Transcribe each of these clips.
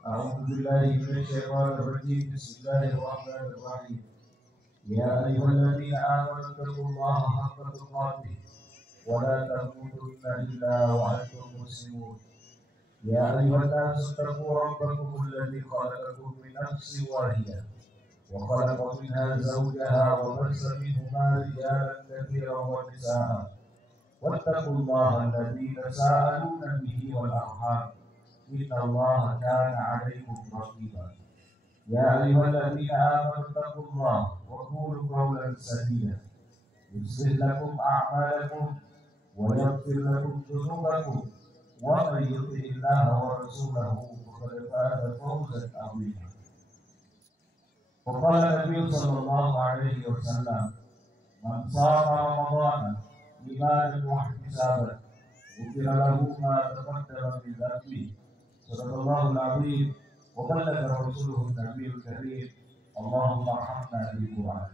أعوذ بالله من الشيطان الرجيم. بسم الله الرحمن الرحيم. يا أيها الذين آمنوا اتقوا الله حق تقاته ولا تموتن إلا وأنتم مسلمون. يا أيها الناس اتقوا ربكم الذي خلقكم من نفس واحدة وخلق منها زوجها وبث منهما رجالا كثيرا ونساء واتقوا الله الذي تساءلون به والأرحام إن الله كان عليكم رقيبا. يا أيها الذين آمنوا اتقوا الله وقولوا قولا سديدا يصلح لكم أعمالكم ويغفر لكم ذنوبكم ومن يطع الله ورسوله فقد فاز فوزا عظيما. وقال النبي صلى الله عليه وسلم: من صام رمضان إيمانا واحتسابا غفر له ما تقدم من ذنبه. صدق الله العظيم وبلغ رسوله النبي الكريم. اللهم ارحمنا بالقرآن.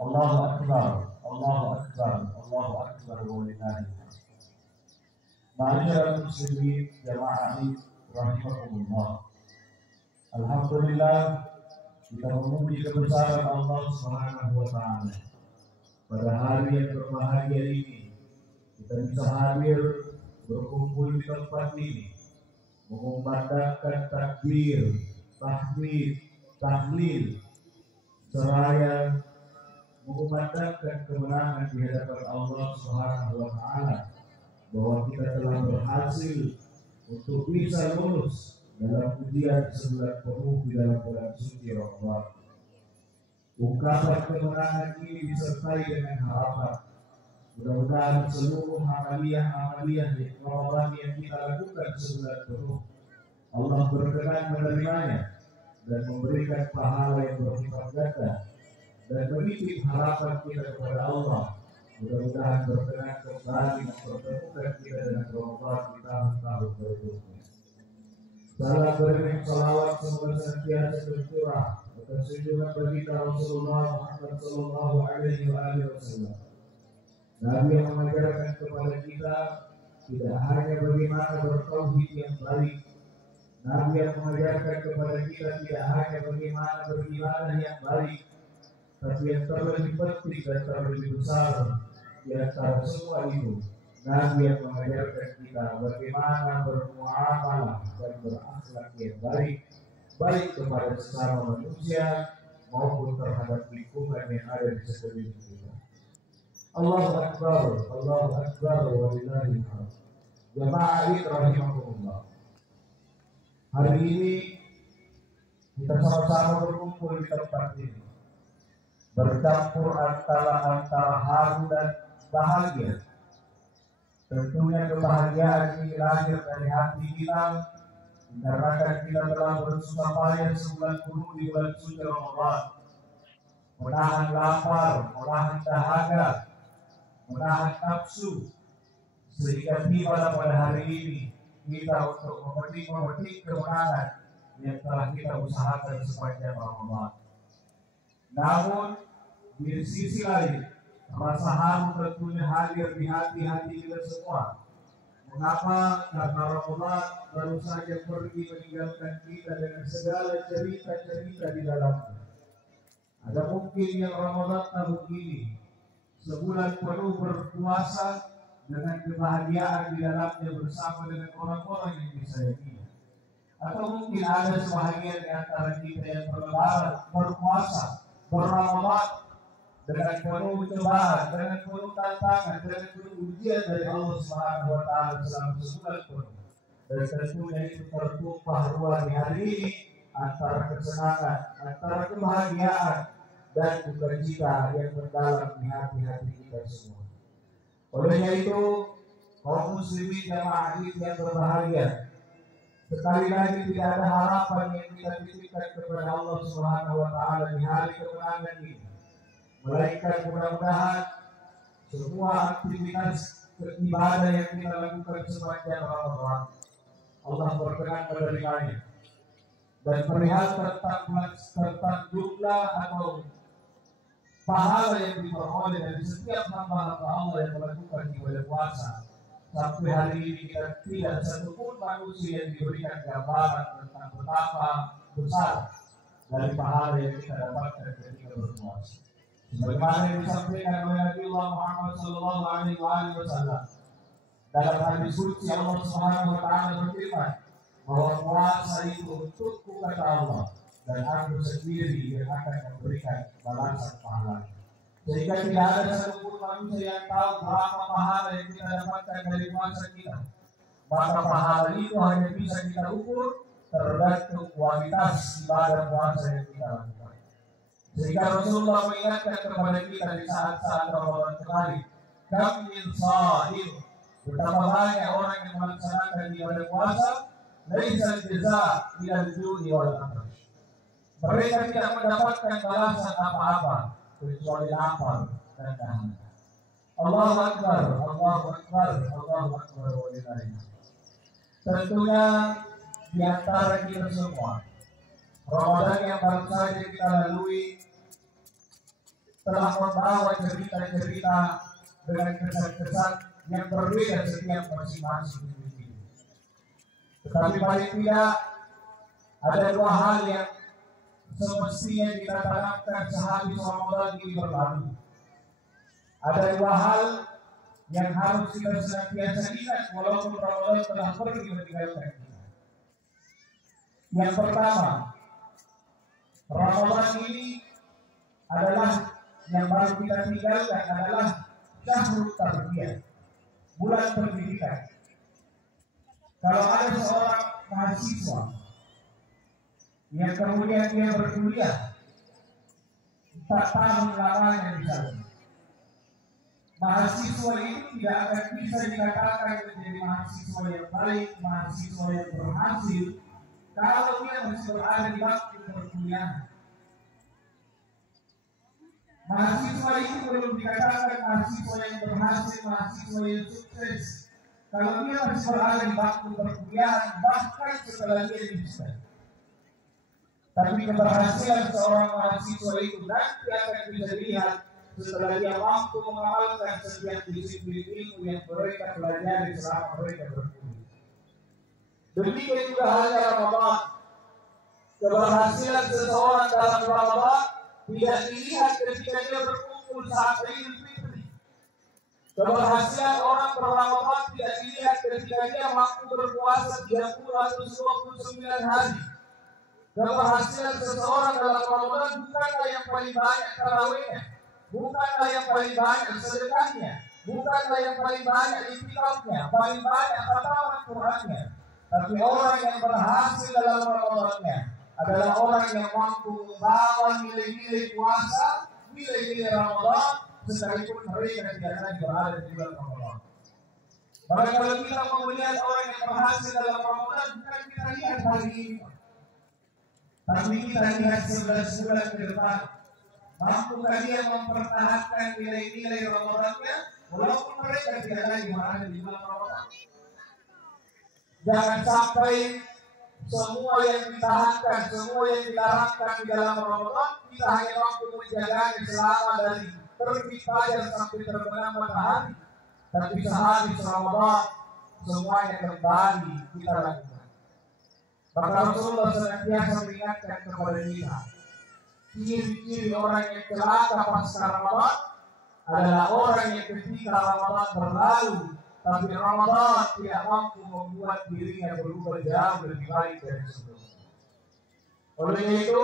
الله أكبر الله أكبر الله أكبر ولله الحمد. Ma'asyiral muslimin jamaah rahimakumullah. Alhamdulillah kita memuji kebesaran Allah Subhanahu wa taala. Pada hari yang berbahagia ini kita bisa hadir berkumpul di tempat ini mengumandangkan takbir, tahmid, tahlil seraya mengumandangkan kemenangan di hadapan Allah Subhanahu wa taala bahwa kita telah berhasil untuk bisa lulus dalam ujian sebulan penuh di dalam bulan suci Ramadan. Ungkapan kemenangan ini disertai dengan harapan mudah-mudahan seluruh amaliyah di Ramadan yang kita lakukan sebulan penuh Allah berkenan menerimanya dan memberikan pahala yang bersifat ganda dan menitip harapan kita kepada Allah. Mudah-mudahan berkenan kembali mempertemukan kita dengan Ramadan di tahun-tahun berikutnya. Salam beriring salawat semoga senantiasa tercurah atas junjungan baginda Rasulullah Muhammad Sallallahu Alaihi Wasallam. Nabi yang mengajarkan kepada kita tidak hanya bagaimana bertauhid yang baik. Nabi yang mengajarkan kepada kita tidak hanya bagaimana beribadah yang baik, tapi yang terlebih penting dan terlebih besar di antara semua itu, Nabi yang mengajarkan kita bagaimana bermuamalah dan berakhlak yang baik, baik kepada sesama manusia maupun terhadap lingkungan yang ada di sekeliling kita. Allahu Akbar, Allahu Akbar, walillahil hamd. Jamaah rahimakumullah. Hari ini kita sama-sama berkumpul di tempat ini, bercampur antara haru dan bahagia. Tentunya kebahagiaan ini lahir dari hati kita dikarenakan kita telah bersusah payah sebulan penuh di bulan suci Ramadan, menahan lapar, menahan dahaga, menahan nafsu, sehingga tiba pada hari ini kita untuk memetik kemenangan yang telah kita usahakan sepanjang Ramadan. Namun di sisi lain rasa haru tentunya hadir di hati-hati kita semua. Mengapa? Karena Ramadan baru saja pergi meninggalkan kita dengan segala cerita-cerita di dalamnya. Ada mungkin yang Ramadan tahun ini sebulan penuh berpuasa dengan kebahagiaan di dalamnya bersama dengan orang-orang yang disayanginya. Atau mungkin ada sebahagian di antara kita yang berlebaran, berpuasa, berramadan dengan penuh cobaan, dengan penuh tantangan, dengan penuh ujian dari Allah Subhanahu wa taala selama sebulan penuh. Dan tentunya itu tertumpah ruah di hari ini antara kesenangan, antara kebahagiaan dan sukacita yang mendalam di hati-hati kita semua. Olehnya itu, kaum muslimin jamaah yang berbahagia, sekali lagi tidak ada harapan yang kita titipkan kepada Allah Subhanahu wa taala di hari kemenangan ini, melainkan mudah-mudahan semua aktivitas ibadah yang kita lakukan sepanjang Ramadan Allah berkenan menerimanya. Dan perihal tentang jumlah atau pahala yang diperoleh dari setiap hamba-hamba Allah yang melakukan ibadah puasa, sampai hari ini kita tidak satupun manusia yang diberikan gambaran tentang betapa besar dari pahala yang kita dapatkan ketika berpuasa. Sebagaimana yang disampaikan oleh Nabiullah Muhammad Sallallahu Alaihi Wasallam dalam hadis qudsi, Allah Subhanahu Wa Taala berfirman bahwa puasa itu untukku, kata Allah, dan aku sendiri yang akan memberikan balasan pahala. Sehingga tidak ada satupun manusia yang tahu berapa pahala yang kita dapatkan dari puasa kita. Maka pahala itu hanya bisa kita ukur tergantung kualitas ibadah puasa yang kita lakukan. Sehingga Rasulullah mengingatkan kepada kita di saat-saat Ramadan kemarin, kam min sha'im, betapa banyak orang yang melaksanakan ibadah puasa, laisa jaza ilal ju'i wal atrash. Mereka tidak mendapatkan balasan apa-apa kecuali lapar dan dahaga. Allahu Akbar, Allahu Akbar, Allahu Akbar walillahil hamd. Tentunya di antara kita semua, Ramadan yang baru saja kita lalui telah membawa cerita-cerita dengan kesan-kesan yang berbeda setiap masing-masing individu. Tetapi paling tidak ada dua hal yang semestinya kita tanamkan sehabis Ramadan ini berlalu. Ada dua hal yang harus kita senantiasa ingat walaupun Ramadan telah pergi meninggalkan kita. Yang pertama, Ramadan ini adalah yang baru kita tinggalkan adalah syahrul tarbiyah, bulan pendidikan. Kalau ada seorang mahasiswa yang kemudian dia berkuliah 4 tahun lamanya misalnya, mahasiswa itu tidak akan bisa dikatakan menjadi mahasiswa yang baik, mahasiswa yang berhasil kalau dia masih berada di waktu perkuliahan. Mahasiswa itu belum dikatakan mahasiswa yang berhasil, mahasiswa yang sukses kalau dia masih berada di waktu perkuliahan, bahkan setelah dia lulus. Tapi keberhasilan seorang mahasiswa itu nanti akan bisa dilihat setelah dia mampu mengamalkan setiap disiplin ilmu yang mereka pelajari selama mereka berkuliah. Demikian juga halnya Ramadan. Keberhasilan seseorang dalam Ramadan tidak dilihat ketika dia berkumpul saat Idul Fitri. Keberhasilan orang berRamadan tidak dilihat ketika dia mampu berpuasa 30 atau 29 hari. Keberhasilan seseorang dalam Ramadan bukanlah yang paling banyak tarawihnya, bukanlah yang paling banyak sedekahnya, bukanlah yang paling banyak iktikafnya, paling banyak khatam Qur'annya. Tapi orang yang berhasil dalam Ramadannya adalah orang yang mampu membawa nilai-nilai puasa, nilai-nilai Ramadan, sekalipun mereka tidak lagi berada di bulan Ramadan. Maka kalau kita mau melihat orang yang berhasil dalam Ramadan, bukan kita lihat hari ini, tapi kita lihat 11 bulan ke depan. Mampukah dia mempertahankan nilai-nilai Ramadannya walaupun mereka tidak lagi berada di bulan Ramadan? Jangan sampai semua yang ditahankan, semua yang dilarangkan di dalam Ramadan kita hanya mampu menjaganya selama dari terbit fajar sampai terbenam matahari, tapi sehabis Ramadan semuanya kembali kita lakukan. Maka Rasulullah senantiasa mengingatkan kepada kita, ciri-ciri orang yang celaka pasca Ramadan adalah orang yang ketika Ramadan berlalu, tapi Ramadan tidak mampu membuat dirinya berubah jauh lebih baik dari sebelumnya. Oleh itu,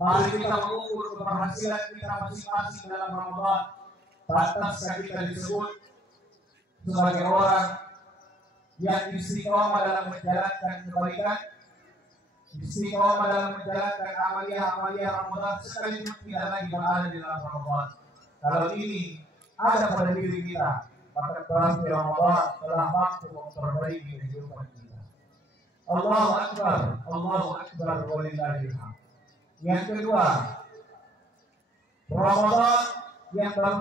mari kita mengukur keberhasilan kita masing-masing dalam Ramadan. Pantaskah kita disebut sebagai orang yang istiqomah dalam menjalankan kebaikan, istiqomah dalam menjalankan amalia-amalia Ramadan sekalipun tidak lagi berada di dalam Ramadan. Kalau ini ada pada diri kita, maka berarti Ramadan telah mampu memperbaiki kehidupan kita. Allahu Akbar, Allahu Akbar walillahil hamd. Yang kedua, Ramadan yang baru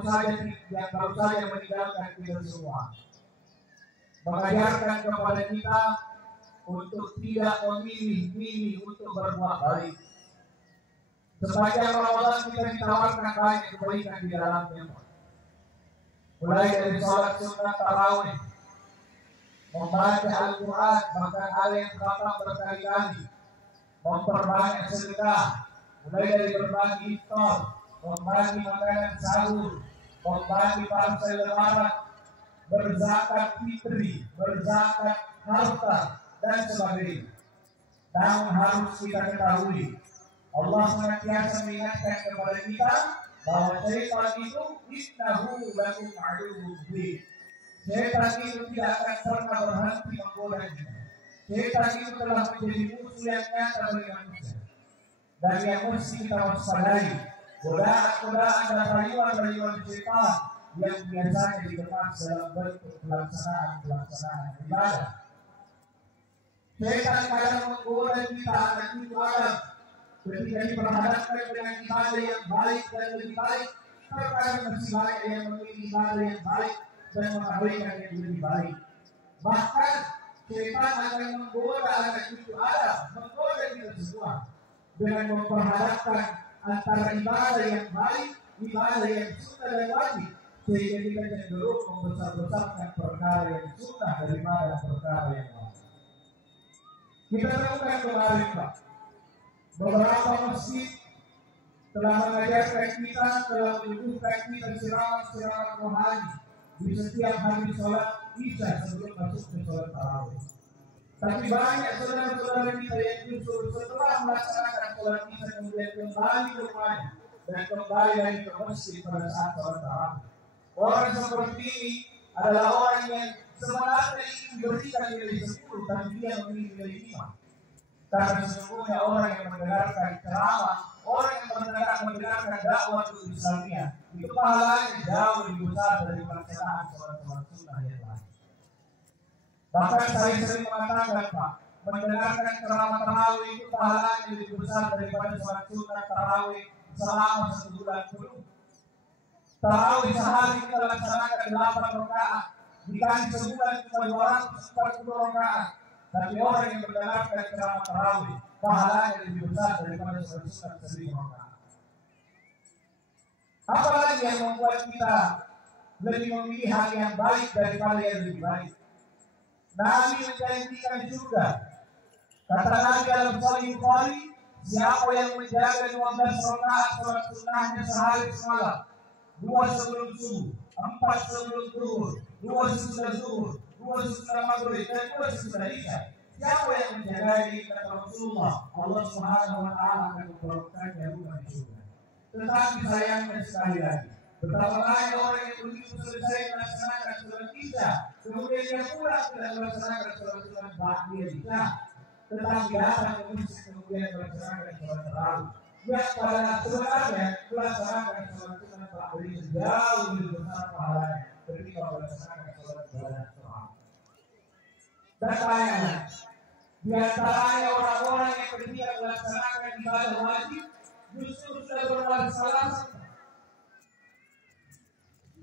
saja meninggalkan kita semua mengajarkan kepada kita untuk tidak memilih-milih untuk berbuat baik. Sepanjang Ramadan kita ditawarkan banyak kebaikan di dalamnya. Mulai dari sholat sunnah tarawih, membaca Al-Quran, bahkan ada yang khatam berkali-kali, memperbanyak sedekah, mulai dari berbagi iftar, membagi makanan sahur, membagi parsel lebaran, berzakat fitri, berzakat harta, dan sebagainya. Namun harus kita ketahui, Allah senantiasa mengingatkan kepada kita bahwa syaitan itu innahu lakum aduwwun mubin. Syaitan itu tidak akan pernah berhenti menggoda kita. Syaitan itu telah menjadi musuh yang nyata bagi manusia. Dan yang mesti kita waspadai, godaan-godaan dan rayuan-rayuan syaitan yang biasanya dikemas dalam bentuk pelaksanaan ibadah. Syaitan kadang menggoda kita anak itu Adam ketika diperhadapkan dengan ibadah yang baik dan lebih baik. Terkadang masih banyak yang memilih ibadah yang baik dan mengabaikan yang lebih baik. Bahkan syaitan akan menggoda anak itu Adam, menggoda kita semua dengan memperhadapkan antara ibadah yang baik, ibadah yang sunnah dan wajib, sehingga kita cenderung membesar-besarkan perkara yang sunnah daripada perkara yang wajib. Kita temukan kemarin, Pak, beberapa masjid telah mengajarkan kita, telah menyuguhkan kita siraman-siraman rohani di setiap hari sholat Isya sebelum masuk ke sholat tarawih. Tapi banyak saudara-saudara kita yang justru setelah melaksanakan sholat Isya kemudian kembali ke rumahnya dan kembali lagi ke masjid pada saat sholat tarawih. Orang seperti ini adalah orang yang sebenarnya ingin diberikan nilai 10, tapi dia memilih nilai 5. Karena sesungguhnya orang yang mendengarkan ceramah, orang yang mendengarkan dakwah Islamiyah, itu pahalanya jauh lebih besar dari pelaksanaan sholat-sholat sunnah yang lain. Bahkan saya sering mengatakan, Pak, mendengarkan ceramah tarawih itu pahalanya lebih besar daripada sholat sunnah tarawih selama 1 bulan penuh. Tarawih sehari kita laksanakan 8 rakaat, dikali sebulan cuma 240 rakaat. Tapi orang yang mendengarkan ceramah tarawih pahalanya lebih besar daripada sholat sunnah 1000 rakaat. Apalagi yang membuat kita lebih memilih hal yang baik daripada yang lebih baik? Nabi menjanjikan surga. Kata Nabi dalam Sahih Bukhari, siapa yang menjaga 12 rakaat sholat sunnahnya sehari semalam, 2 sebelum subuh, 4 sebelum zuhur, 2 sesudah zuhur, 2 sesudah maghrib, dan 2 sesudah isya. Siapa yang menjaga ini, kata Rasulullah, Allah Subhanahu wa Ta'ala akan memperolehkannya rumah di surga. Tetapi sayangnya sekali lagi, betapa banyak orang yang begitu selesai melaksanakan sholat Isya, kemudian dia pulang tidak melaksanakan sholat sunnah ba'diyah Isya, tetapi datang ke masjid kemudian melaksanakan sholat tarawih. Yang pada sebenarnya melaksanakan sholat sunnah ba'diyah jauh lebih besar pahalanya ketika melaksanakan sholat tarawih. Dan sayangnya, di antaranya orang-orang yang ketika melaksanakan ibadah wajib justru sudah bermasalah.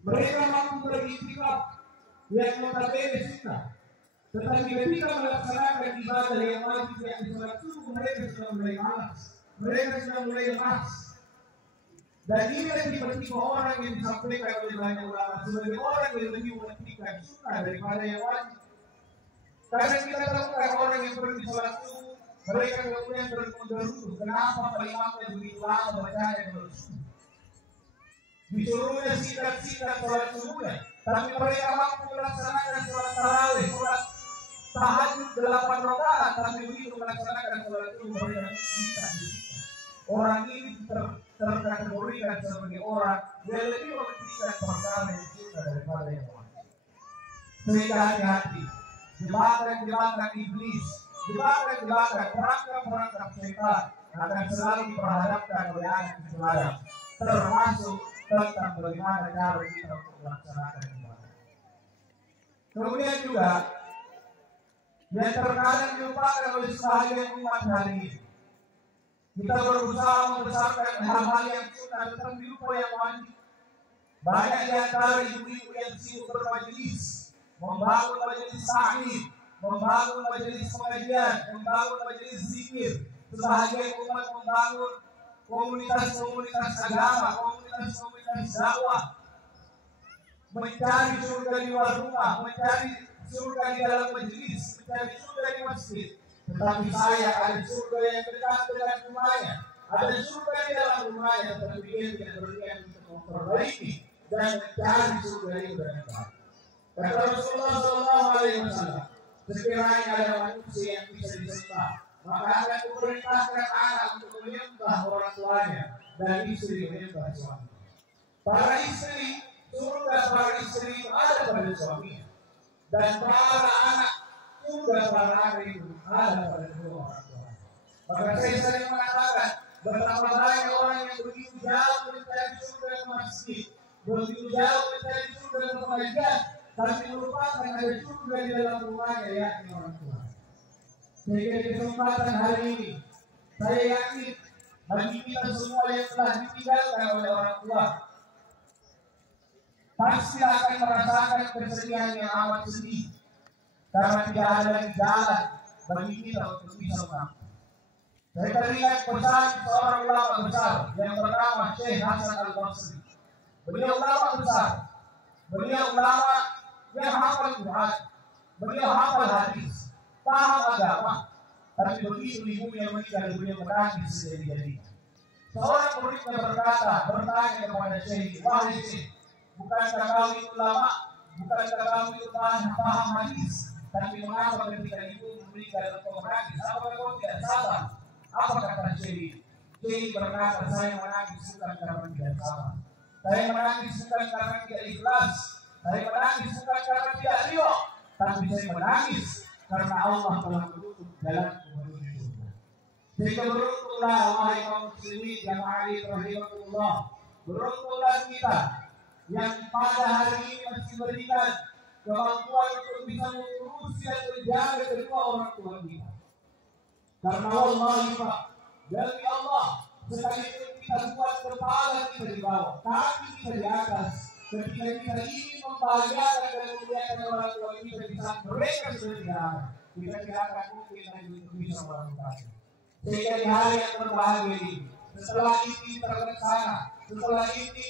Mereka mampu beriktikaf yang notabene sunnah, tetapi ketika melaksanakan ibadah yang wajib yang sholat subuh mereka sudah mulai malas, mereka sudah mulai lemas. Dan ini tipe-tipe orang yang disampaikan oleh banyak ulama sebagai orang yang lebih mementingkan sunnah daripada yang wajib. Karena kita temukan orang yang pergi sholat subuh, mereka kemudian bergerutu, kenapa Pak Imamnya begitu lama bacanya terus? Disuruhnya singkat-singkat sholat subuhnya, tapi mereka mampu melaksanakan sholat tarawih, sholat tahajud 8 rakaat, tapi begitu melaksanakan sholat subuh mereka singkat. Orang ini terkategorikan sebagai orang yang lebih mementingkan perkara yang sunnah daripada yang wajib. Sehingga hati-hati. Jebakan-jebakan iblis, jebakan-jebakan perangkap-perangkap syaitan akan selalu diperhadapkan oleh anak cucu Adam, termasuk tentang bagaimana cara kita untuk melaksanakan ibadah. Kemudian juga yang terkadang dilupakan oleh sebagian umat hari ini, kita berusaha membesarkan hal-hal yang sunnah tetapi lupa yang wajib. Banyak di antara ibu-ibu yang sibuk bermajelis, membangun majelis ta'lim, membangun majelis pengajian, membangun majelis zikir. Sebahagian umat membangun komunitas-komunitas agama, komunitas-komunitas dakwah, mencari surga di luar rumah, mencari surga di dalam majelis, mencari surga di masjid. Tetapi saya ada surga yang dekat dengan rumahnya, ada surga di dalam rumahnya, tetapi dia tidak berniat untuk memperbaiki dan mencari surga itu dengan baik. Kata Rasulullah SAW, sekiranya ada manusia yang bisa disembah, maka akan kuperintahkan anak untuk menyembah orang tuanya dan istri menyembah suami. Para istri, surga para istri itu ada pada suaminya, dan para anak, surga para anak itu ada pada kedua orang tua. Maka saya sering mengatakan, betapa banyak orang yang begitu jauh mencari surga ke masjid, begitu jauh mencari surga ke pengajian, tapi melupakan ada surga di dalam rumahnya, yakni orang tua. Sehingga di kesempatan hari ini, saya yakin bagi kita semua yang telah ditinggalkan oleh orang tua, pasti akan merasakan kesedihan yang amat sedih, karena tidak ada lagi jalan bagi kita untuk bisa mengampuni. Saya teringat pesan seorang ulama besar yang bernama Syekh Hasan Al-Basri. Beliau ulama besar, beliau ulama yang hafal Quran, beliau hafal hadis, paham agama, tapi begitu ibunya meninggal, beliau menangis sejadi-jadinya. Seorang muridnya bertanya kepada Syekh, wahai Syekh, bukankah kau itu ulama, bukankah kau itu paham hadis, tapi mengapa ketika ibu meninggal engkau menangis? Apakah kau tidak sabar? Apa kata Syekh? Syekh berkata, saya menangis bukan karena tidak sabar, saya menangis bukan karena tidak ikhlas, saya menangis bukan karena tidak ridho, tapi saya menangis karena Allah telah menutup jalanku menuju surga. Sehingga beruntunglah wahai kaum muslimin yang hari rahimahullah, beruntunglah kita yang pada hari ini masih berikan kemampuan untuk bisa mengurusi dan menjaga kedua orang tua kita. Karena wallahi Pak, demi Allah, sekalipun kita buat kepala kita di bawah, kaki kita di atas, ketika kita ingin membahagiakan dan memuliakan orang tua kita di saat mereka sudah tidak ada, kita tidak akan mungkin lagi untuk bisa melakukannya. Sehingga di hari yang berbahagia ini, setelah ini terlaksana, setelah ini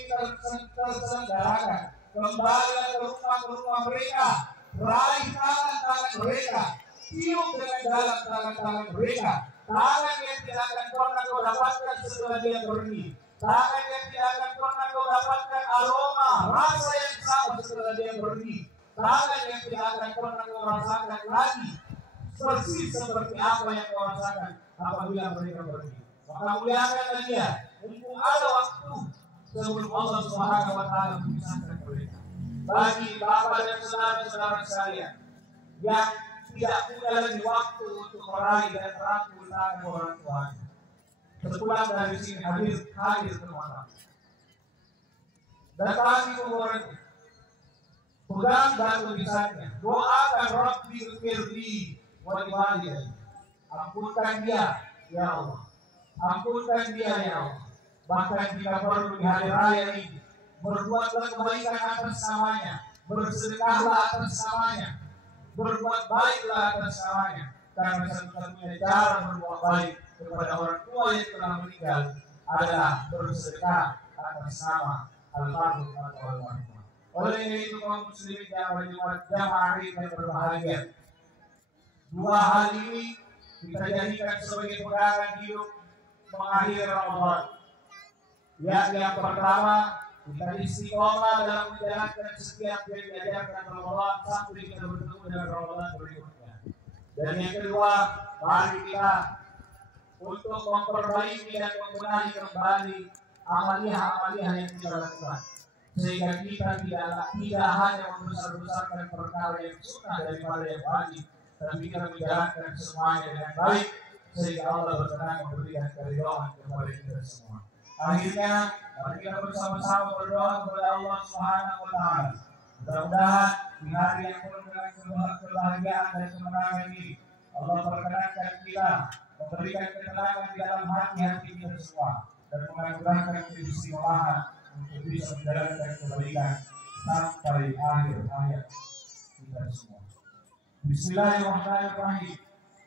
terselenggarakan, kembali ke rumah mereka, raih tangan-tangan mereka, tiup dengan dalam tangan-tangan mereka, tangan yang tidak akan pernah kau dapatkan setelah dia pergi, tangan yang tidak akan pernah kau dapatkan aroma, rasa yang sama setelah dia pergi, tangan yang tidak akan pernah kau rasakan lagi persis seperti apa yang kau rasakan apabila mereka pergi. Maka muliakanlah dia, mumpung ada waktu sebelum Allah Subhanahu wa Ta'ala memisahkan mereka. Bagi bapak dan saudara-saudara sekalian yang tidak punya lagi waktu untuk meraih dan merangkul tangan orang tuanya, sepulang dari sini hadir ke rumah, datangi kuburan, pegang batu nisannya, doakan Rabbi firli wa liwalidayya, ampunkan dia ya Allah, ampunkan dia ya Allah. Bahkan jika perlu di hari raya ini, berbuatlah kebaikan atas namanya, bersedekahlah atas namanya, berbuat baiklah atas namanya, karena satu-satunya cara berbuat baik kepada orang tua yang telah meninggal adalah bersedekah atas nama almarhum atau almarhumah. Oleh itu kaum muslimin jamaah yang berbahagia, dua hal ini kita jadikan sebagai pegangan hidup mengakhiri Ramadan. Yang pertama, kita istiqomah dalam menjalankan setiap yang diajarkan Ramadan sampai kita bertemu dengan Ramadan berikutnya. Dan yang kedua, mari kita untuk memperbaiki dan membenahi kembali amaliyah-amaliyah yang kita lakukan, sehingga kita tidak hanya membesar-besarkan perkara yang sunnah daripada yang wajib, tapi kita menjalankan semuanya dengan baik, sehingga Allah berkenan memberikan keridhaan kepada kita semua. Akhirnya, mari kita bersama-sama berdoa kepada Allah Subhanahu wa Ta'ala. Mudah-mudahan di hari yang penuh dengan kebahagiaan dan kemenangan ini, Allah perkenankan kita memberikan ketenangan di dalam hati kita semua dan menganugerahkan keistimewahan untuk bisa menjalankan kebaikan sampai akhir hayat kita semua. Bismillahirrahmanirrahim.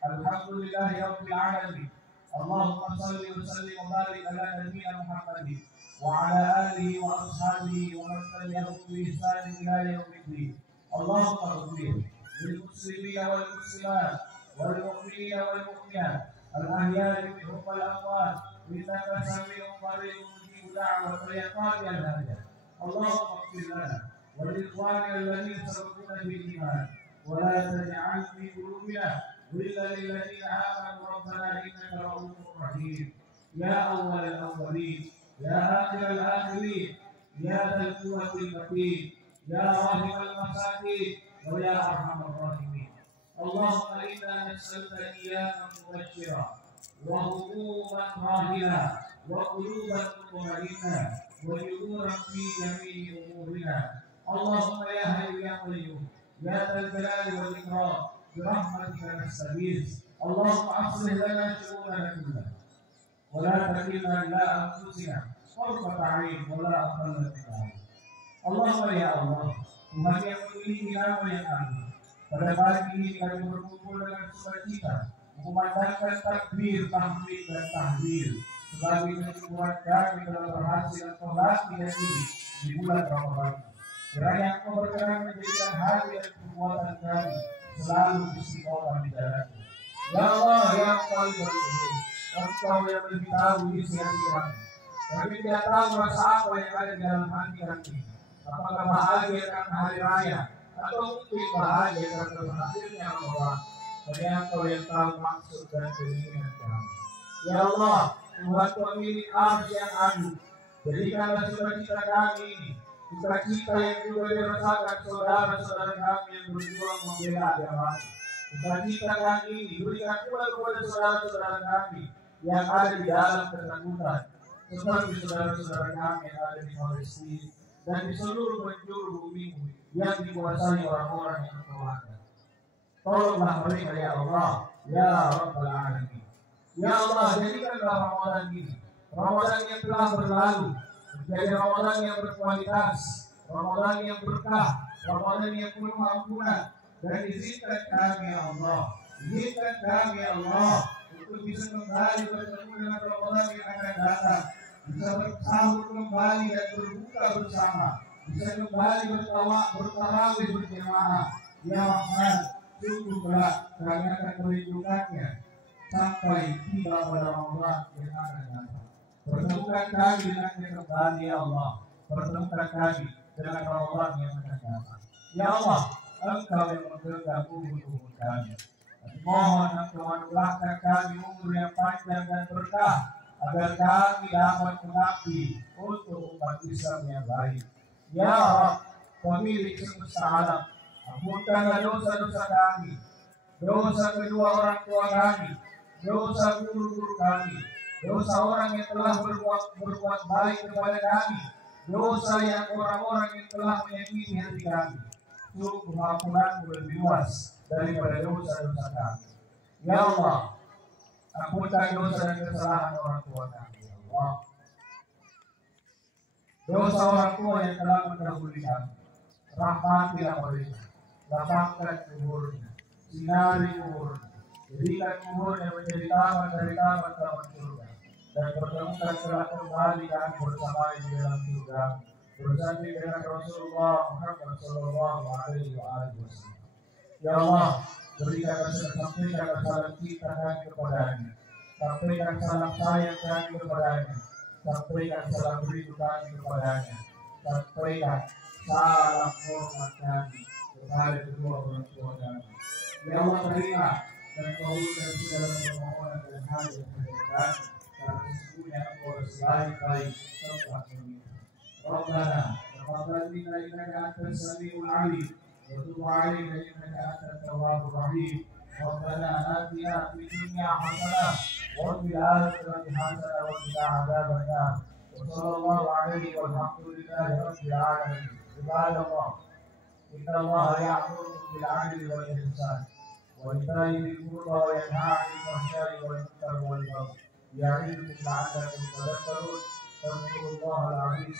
Alhamdulillahirabbil alamin. Allahumma salli wa sallim wa barik ala nabiyyina Muhammadin wa ala alihi wa ashabihi wa man tabi'ahum bi ihsan ila yaumil din. Allahumma ighfir للمسلمين والمسلمات والمؤمنين والمؤمنات الأحياء منهم والأموات إنك سميع قريب مجيب دعوة يا قاضي الهدى. اللهم اغفر لنا ولإخواننا الذين سبقونا بالإيمان ولا تجعل في قلوبنا غلا للذين آمنوا ربنا إنك رؤوف رحيم. يا أول الأولين يا آخر الآخرين يا ذا القوة المتين يا راحم المساكين ويا أرحم الراحمين. اللهم إنا نسألك إياما مبشرا وهموما راهنا وقلوبا مطمئنة ونورا في جميع أمورنا. اللهم يا حي يا قيوم يا ذا الجلال والإكرام برحمتك نستغيث. اللهم أصلح لنا شؤوننا كلها ولا تكلنا إلى أنفسنا طرفة عين ولا أقل من ذلك. Allahumma ya Allah, Tuhan yang memiliki nama yang agung. Pada pagi ini kami berkumpul dengan sukacita, mengumandangkan takbir, tahmid dan tahlil sebagai kesyukuran kami telah berhasil sholat ini di bulan Ramadan. Kiranya Engkau berkenan menjadikan hati dan perbuatan kami selalu istiqomah di jalanmu. Ya Allah, ya Engkau yang berkumpul, Engkau yang lebih tahu isi hati kami. Kami tidak tahu rasa apa yang ada di dalam hati kami. Apakah bahagia karena hari raya atau mungkin bahagia karena berhasilnya Ramadan. Hanya Engkau yang tahu maksud dan keinginan kami. Ya Allah, Tuhan pemilik arsy yang agung, jadikanlah sukacita kami ini sukacita yang juga dirasakan saudara-saudara kami yang berjuang membela agama. Sukacita kami ini berikan pula kepada saudara-saudara kami yang ada di dalam ketakutan, seperti saudara-saudara kami yang ada di Palestina dan di seluruh penjuru bumi yang dikuasai orang-orang yang terlantar. Tolonglah mereka ya Allah, ya Rabbal Alamin. Ya Allah, jadikanlah Ramadan ini Ramadan yang telah berlalu menjadi Ramadan yang berkualitas, Ramadan yang berkah, Ramadan yang penuh ampunan. Dan izinkan kami ya Allah, izinkan kami ya Allah untuk bisa kembali bertemu dengan Ramadan yang akan datang, bisa bersahur kembali dan berbuka bersama, bisa kembali bertarawih berjamaah. Ya Rahman, sungguhlah kami akan merindukannya sampai tiba pada Ramadan yang akan datang. Pertemukan kami dengannya kembali ya Allah, pertemukan kami dengan Ramadan yang akan datang. Ya Allah, Engkau yang menggenggam umur kami. Mohon Engkau anugerahkan kami umur yang panjang dan berkah, agar kami dapat mengabdi untuk umat Islam yang lain. Ya Rabb, pemilik semesta alam, ampunkanlah dosa-dosa kami, dosa kedua orang tua kami, dosa guru-guru kami, dosa orang yang telah berbuat baik kepada kami, dosa yang orang-orang yang telah menyakiti hati kami. Sungguh ampunanmu lebih luas daripada dosa-dosa kami. Ya Allah, ampunkan dosa dan kesalahan orang tua kami. Ya Allah, dosa orang tua yang telah mendahului kami, rahmatilah mereka, lapangkan kuburnya, sinari kuburnya, jadikan kuburnya menjadi taman dari taman-taman surga, dan pertemukan telah kembali kami bersama di dalam surga bersanding dengan Rasulullah Muhammad Sallallahu Alaihi Wasallam. Ya Allah, berikan sampaikan salam kita kami kepadanya, sampaikan salam sayang kami kepadanya, sampaikan salam rindu kami kepadanya, sampaikan salam hormat kami kepada kedua orang tua kami. Ya Allah, terima dan kabulkan segala permohonan dan hajat kami, karena sesungguhnya Engkau sebaik-baik tempat kami. Rabbana taqabbal minna innaka antas samiul alim wa tub 'alaina innaka antat tawwabur rahim. Rabbana atina fid dunya hasanah wa fil akhirati hasanah wa qina adzabannar. Wa sallallahu alaihi walhamdulillahi rabbil alamin. Subhanallah. Inna Allaha ya'muru bil 'adli wal ihsan wa ita'i dzil qurba wa yanha 'anil fahsya'i wal munkari wal baghi. Ya'idukum la'allakum tadhakkarun. Fadhkurullahal 'azim.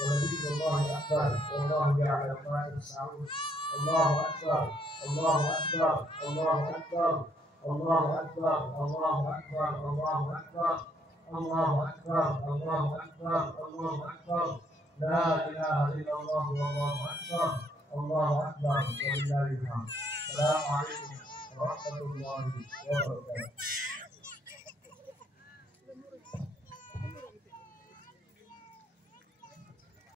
وذكر الله أكبر والله يعلم ما تسعون. الله أكبر الله أكبر الله أكبر الله أكبر الله أكبر الله أكبر الله أكبر الله أكبر الله أكبر. لا إله إلا الله والله أكبر. الله أكبر ولله الحمد. السلام عليكم ورحمة الله وبركاته.